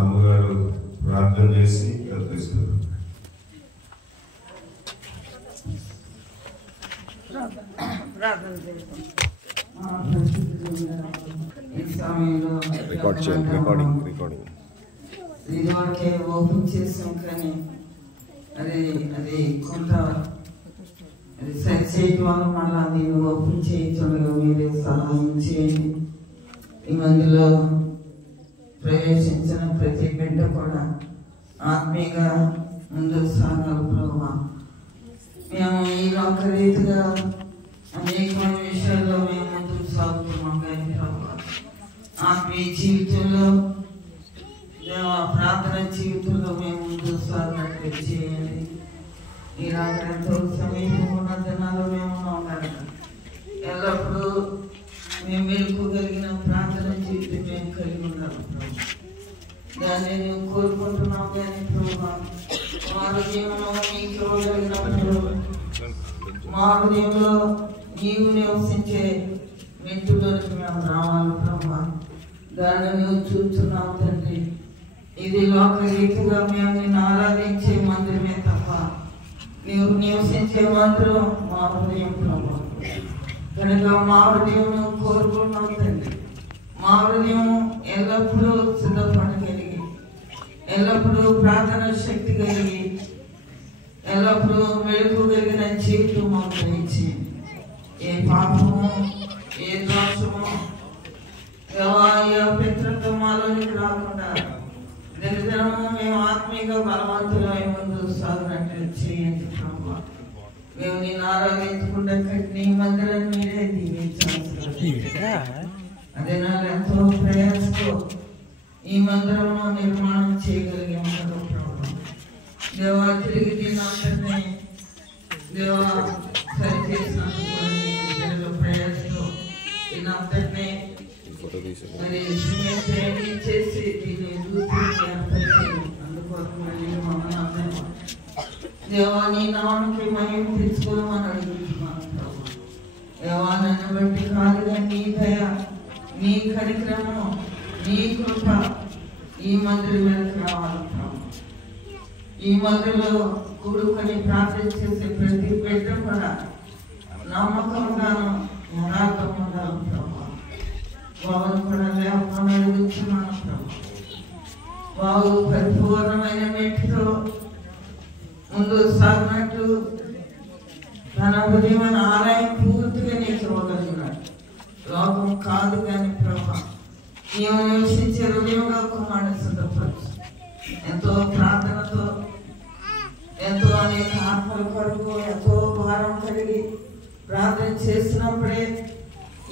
అమ్మగారు ప్రార్థన చేసి తీసుకున్నారు. ఇదివరకే ఓపెన్ చేసాం కానీ అది కొంత అది సరి చేయడం వల్ల మళ్ళీ నేను ఓపెన్ చేయించగా మీరే సహాయం చేయండి. ఈ మందిలో ప్రవేశించిన ప్రతి బిడ్డ కూడా ఆత్మీయంగా ముందుకు సాగాలి ప్రభావ. మేము ఈ లోక రీతిగా అనేకమైన విషయాల్లో మేము ముందుకు సాగుతున్నాం కానీ ప్రభావ ఆత్మీయ జీవితంలో ప్రార్థన జీవితంలో మేము ముందుకు సాగినట్టు చేయండి. ఈ రాత్రంతో సమీపం ఉన్న దినాల్లో మేము ఉండాలి. ఎల్లప్పుడూ మేము మెలుకోగలిగిన ప్రార్థన జీవితం మేము కలిగి ఉండాలి. దాన్ని మేము కోరుకుంటున్నాం కానీ ప్రభావ మా హృదయంలో మీకు ఇవ్వగలిగినప్పుడు మా హృదయంలో నీవు నివసించే మెట్టులోకి మేము రావాలి ప్రభావ. దాన్ని నువ్వు చూస్తున్నావు తండ్రి. ఇది లోక రీతిగా మేము నిన్ను ఆరాధించే మందిరమే తప్ప నీవు నివసించే మందిరం మా హృదయం ప్రభావ. కనుక మా హృదయం కోరుకున్నావు తండ్రి. మా హృదయం ఎల్లప్పుడూ సిద్ధపడగలిగి ఎల్లప్పుడూ ప్రార్థన శక్తి కలిగి ఎల్లప్పుడూ మెలుకోగలిగిన జీవితం మాకు దయచేయండి. ఏ పాపము ఏ దోషము పితృత్వం మాలోనికి రాకుండా దినదినము మేము ఆత్మీయంగా బలవంతులై ముందు సాగినట్లు చేయండి ప్రభావ. మేము నేను ఆరాధించకుండా కట్టిన ఈ మందిరాన్ని మీరే దీవించాలి. అదే నాకు ఎంతో ప్రయాసతో ఈ మందిరము నిర్మాణం చేయగలిగే ఉండదు ప్రభావ. దేవా తిరిగి దీని అంతటినీ దేవా సరిచేసినందుకు ప్రయాసతో దీని అంతటినీ మరి చేసి దీన్ని అందుకోసం మళ్ళీ మమ్మల్ని అందరూ దేవా నీ నామానికి మహిమ తెచ్చుకోమని అడుగుతున్నాను ప్రభావ. దేవా నన్ను బట్టి కాదుగా నీ దయ నీ కార్యక్రమం నీ కృప ఈ మందిరం మీదకి రావాలి ప్రభావ. ఈ మందిరంలో కూడుకొని ప్రార్థన చేసే ప్రతి బిడ్డ కూడా నమ్మకంగాను యథార్థంగాను ప్రభావ. వారు కూడా లేకపోతే అడుగుతున్నాను ప్రభావ. వారు పరిపూర్ణమైన మెట్టుతో ముందు సాగినట్టు తన హృదయమైన ఆలయం పూర్తిగా నీకు ఇవ్వగలిగినాడు. లోకం కాదు కానీ ప్రభావ నీవు నివసించే హృదయంగా కుమారుడు సిద్ధపరచు. ఎంతో ప్రార్థనతో ఎంతో అనేక ఆత్మల కొరకు ఎంతో భారం కలిగి ప్రార్థన చేసినప్పుడే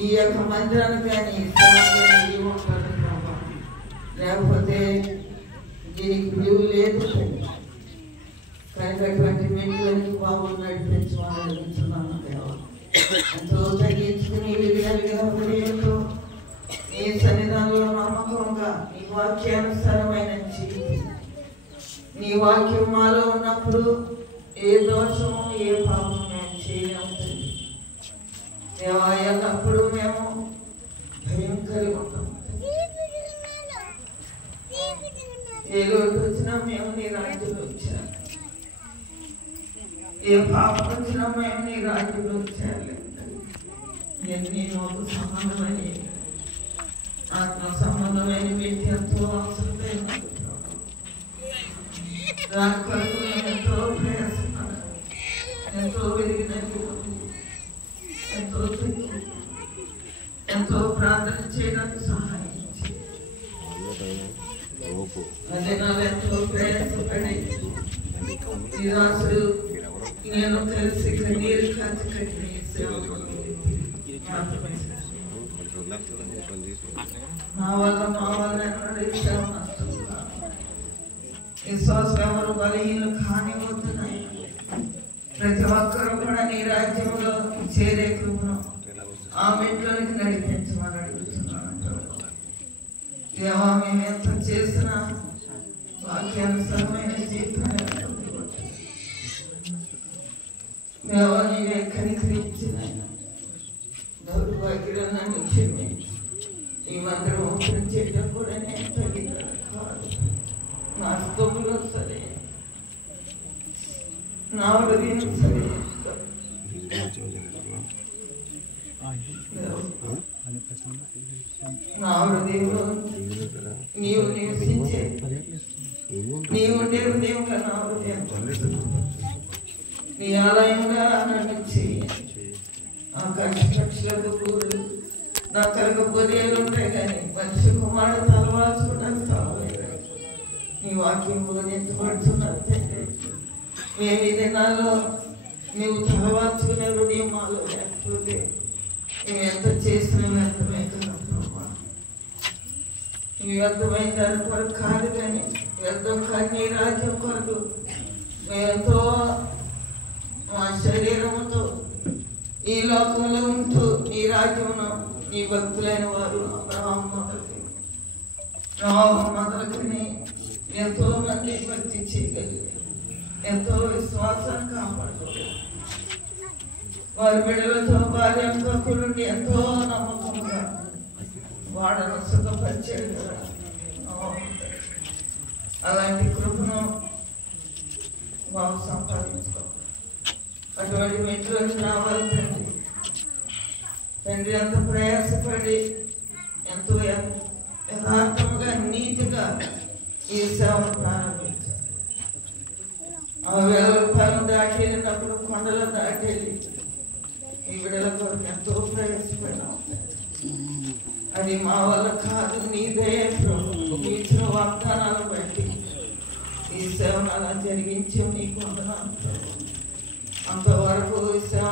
ఈ యొక్క మందిరానికి కానీ లేకపోతే దీనికి విలువ లేదు. కనుక అటువంటి మెట్లకి బాబులు నడిపించమని అడుగుతున్నాను దేవా. ఎంతో తగ్గించుకుని విలువలుగా హృదయంతో నీ సన్నిధానంలో నమ్మకంగా నీ వాక్యానుసారమైన జీవితం నీ వాక్యం మాలో ఉన్నప్పుడు ఏ దోషము ఏ పాపం మేము చేయలేము. దేవా ఎల్లప్పుడూ మేము భయం కలిగి ఉంటాం. ఏ లోటు వచ్చినా మేము నీ రాజ్యంలో వచ్చాము. ఏ పాపం వచ్చినా మేము నీ రాజ్యంలో వచ్చాలి. నేను ఒక సంబంధమైన ఆత్మ సంబంధమైన వ్యక్తి ఎంతో అవసరం. దాని కొరకు నేను ఎంతో ప్రయాసపడాలి. ఎంతో వెలిగినట్టు ఎంతో ప్రార్థన చేయడానికి సహాయం అదే నాకు ఎంతో ప్రయాసపడి నిరాశుడు నేను కలిసి కన్నీరు కాచి కట్టిన నా వల్ల విశ్వాసం ఎవరు బలహీనలు కానిపోతున్నాయి. ప్రతి ఒక్కరూ కూడా నీ రాజ్యంలో చేరే కృపను ఆ మెట్లోనికి నడిపించమని అడుగుతున్నాను. దేవా మేము ఎంత చేసినా వాక్యానుసరమైన జీవితం దేవా నీవే కనికరించిన దౌర్భాగ్యులను క్షమించు. ఈ మందిరం పెంచేటప్పుడు నేను తగిన కాదు. నా స్తోములు సరే, నా హృదయం సరే, నా హృదయంలో నీవు నివసించే నీవు ఉండే హృదయంగా నా హృదయం నీ ఆలయంగా నన్ను చేయి. ఆకాశక్షులకు కూడు నా కలగపోతే ఉంటాయి కానీ మనిషి కుమారుడు తలవాల్చుకుంటాను స్థానం. నీ వాక్యం బోధించబడుతున్నారు తండ్రి. మేము ఈ దినాల్లో నీవు తలవాల్చుకునే హృదయం మాలో లేకపోతే మేము ఎంత చేసినా వ్యర్థమే కదా ప్రభా. ఈ వ్యర్థమైన దాని కొరకు కాదు కానీ వ్యర్థం కానీ నీ రాజ్యం కొరకు మేమెంతో మా శరీరముతో ఈ లోకంలో ఉంటూ నీ రాజ్యమును నీ భక్తులైన వారు మొదలుకొని ఎంతో మంది భక్తి చేయగలిగారు, ఎంతో విశ్వాసాన్ని కాపాడుకోలేదు. వారి బిడ్డలతో భార్యతో కూడి ఎంతో నమ్మకంగా వాడను సుఖపరిచాడు కదా. అలాంటి కృపను బాగు సంపాదించుకో. అటువంటి మెట్లోకి రావాలి తండ్రి. తండ్రి ఎంతో ప్రయాసపడి ఎంతో యథార్థంగా నీతిగా ఈ సేవను ప్రారంభించారు. ఆ 1000 రూపాయలు దాటి వెళ్ళినప్పుడు కొండలు దాటి వెళ్ళి ఈ బిడ్డల కొరకు ఎంతో ప్రయాసపడినాం. అది మా వల్ల కాదు, నీ దయ ప్రభు. నీ ఇచ్చిన వాగ్దానాలను బట్టి ఈ సేవను అలా జరిగించి నీకు వందనాలు. అంతవరకు ఈ సేవ